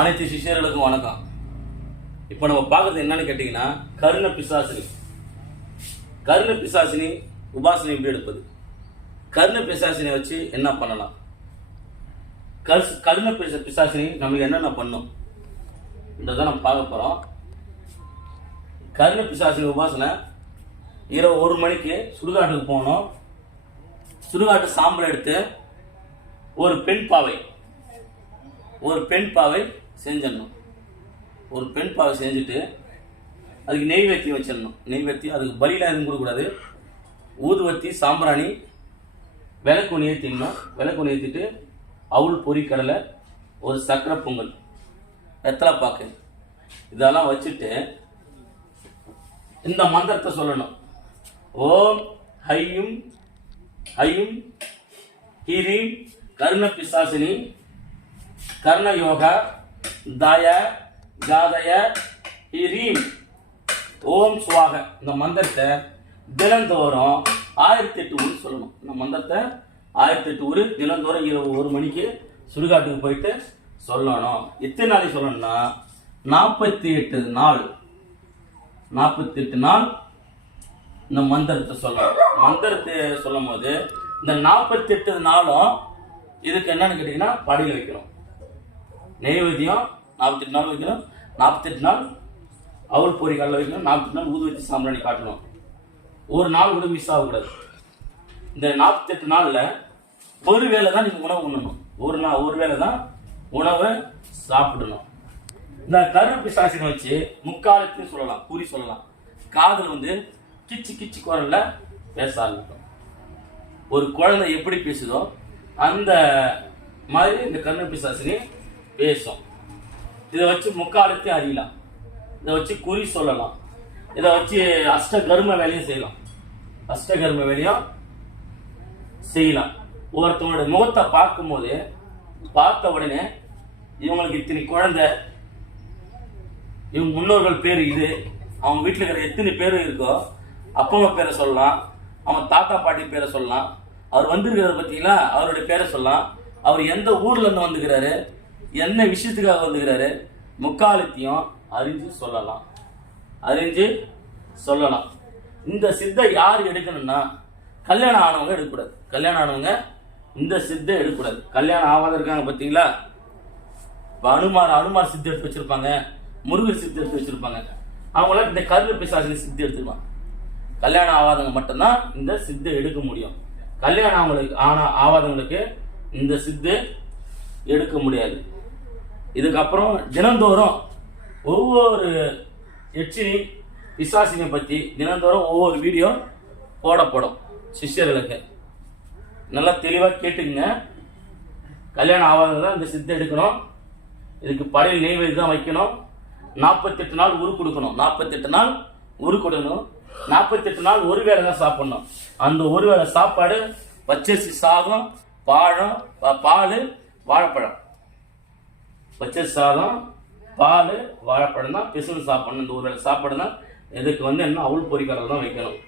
அனைத்து சிஷியர்களுக்கும் வணக்கம். இப்போ நம்ம பார்க்கறது என்னன்னு கேட்டிங்கன்னா கருண பிசாசினி. கருண பிசாசினி உபாசனை எப்படி எடுப்பது? கருண பிசாசினை வச்சு என்ன பண்ணலாம்? கரு கருண பிச பிசாசினி நமக்கு என்னென்ன பண்ணும்? இதை நம்ம பார்க்க போகிறோம் கருண பிசாசினி உபாசனை இரவு ஒரு மணிக்கு சுடுகாட்டுக்கு போகணும். சுடுகாட்டு சாம்பல் எடுத்து ஒரு பெண் பாவை ஒரு பெண் பாவை செஞ்சிடணும். ஒரு பெண் பாவை செஞ்சுட்டு அதுக்கு நெய்வேத்தியம் வச்சிடணும். நெய்வேத்தியம் அதுக்கு பலிலாம் எதுவும் கொடுக்கக்கூடாது. ஊதுவத்தி சாம்பிராணி விளக்கு ஏற்றிடணும் விளக்கு ஏற்றிட்டு அவுள் கடலை ஒரு சக்கரை பொங்கல் வெத்தலை பாக்கு. இதெல்லாம் வச்சுட்டு இந்த மந்திரத்தை சொல்லணும். ஓம் ஹையும் ஹையும் ஹீரீம் கர்ண பிசாசினி கர்ண யோகா தய ஜாதய ஹிரீம். ஓம் சுவாக. இந்த மந்திரத்தை தினந்தோறும் ஆயிரத்தி எட்டு ஊர் சொல்லணும். இந்த மந்திரத்தை ஆயிரத்தி எட்டு ஊர் தினந்தோறும் இரவு ஒரு மணிக்கு சுடுகாட்டுக்கு போயிட்டு சொல்லணும். எத்தனை நாளைக்கு சொல்லணும்னா நாற்பத்தி எட்டு நாள். நாற்பத்தி எட்டு நாள் இந்த மந்திரத்தை சொல்லணும். மந்திரத்தை சொல்லும் போது இந்த நாற்பத்தி எட்டு நாளும் இதுக்கு என்னன்னு கேட்டிங்கன்னா படியில் வைக்கணும். நெய்வேத்தியம் நாற்பத்தெட்டு நாள் வைக்கணும். நாற்பத்தெட்டு நாள் அவள் பொறி காலில் வைக்கணும். நாற்பத்தெட்டு நாள் ஊதுவத்தி சாம்பிராணி காட்டணும். ஒரு நாள் கூட மிஸ் ஆகக்கூடாது. இந்த நாற்பத்தெட்டு நாளில் ஒரு வேளை தான் நீங்கள் உணவு உண்ணணும். ஒரு நாள் ஒரு வேளை தான் உணவை சாப்பிடணும். இந்த கருப்பு சாசினை வச்சு முக்காலத்தையும் சொல்லலாம். கூறி சொல்லலாம். காதில் வந்து கிச்சு கிச்சு குரல்ல பேச ஆரம்பிக்கும். ஒரு குழந்தை எப்படி பேசுதோ அந்த மாதிரி இந்த கருணபிசாசினி பேசும். இதை வச்சு முக்காலத்தையும் அறியலாம். இதை வச்சு குறி சொல்லலாம். இதை வச்சு அஷ்ட கர்ம வேலையும் செய்யலாம். அஷ்ட கர்ம வேலையும் செய்யலாம். ஒருத்தவங்களோட முகத்தை பார்க்கும்போது பார்த்த உடனே இவங்களுக்கு இத்தனை குழந்தை இவங்க முன்னோர்கள் பேர் இது அவங்க வீட்டில் இருக்கிற எத்தனை பேர் இருக்கோ அப்பா பேரை சொல்லலாம். அவன் தாத்தா பாட்டி பேரை சொல்லலாம். அவர் வந்திருக்கிறத பார்த்தீங்களா அவருடைய பேரை சொல்லலாம். அவர் எந்த ஊர்லேருந்து வந்துக்கிறாரு என்ன விஷயத்துக்காக வந்துக்கிறாரு? முக்காலத்தையும் அறிஞ்சு சொல்லலாம். அறிஞ்சு சொல்லலாம். இந்த சித்தை யார் எடுக்கணும்னா கல்யாணம் ஆனவங்க எடுக்கக்கூடாது. கல்யாணம் ஆனவங்க இந்த சித்தை எடுக்கக்கூடாது. கல்யாணம் ஆகாத இருக்காங்க பார்த்தீங்களா? இப்போ அனுமார் அனுமார் சித்தி எடுத்து வச்சுருப்பாங்க. முருகர் சித்தி எடுத்து வச்சுருப்பாங்க. அவங்களாம் இந்த கருண பிசாசினி சித்தி எடுத்துருவாங்க. கல்யாணம் ஆகாதவங்க மட்டும்தான் இந்த சித்தை எடுக்க முடியும். கல்யாணம் அவங்களுக்கு ஆனால் ஆகாதவங்களுக்கு இந்த சித்து எடுக்க முடியாது. இதுக்கப்புறம் தினந்தோறும் ஒவ்வொரு எச்சினி பிசாசினை பற்றி தினந்தோறும் ஒவ்வொரு வீடியோ போடப்படும் சிஷ்யர்களுக்கு. நல்லா தெளிவாக கேட்டுங்க கல்யாணம் ஆகாதவங்க தான் இந்த சித்தை எடுக்கணும். இதுக்கு படையில் நெய்வேதி தான் வைக்கணும். நாற்பத்தெட்டு நாள் உரு கொடுக்கணும். நாற்பத்தெட்டு நாள் உரு கொடுக்கணும். நாற்பத்தெட்டு நாள் ஒரு வேளை தான் சாப்பிடணும். அந்த ஒரு வேளை சாப்பாடு பச்சரிசி சாதம் பாழம் ப- பால் வாழைப்பழம். பச்சை சாதம் பால் வாழைப்பழம் தான் பிசுன்னு சாப்பிடணும் இந்த ஒரு வேளை சாப்பாடு தான் இதுக்கு வந்து என்ன அவுள் பொரிக்கடல் தான் வைக்கணும்.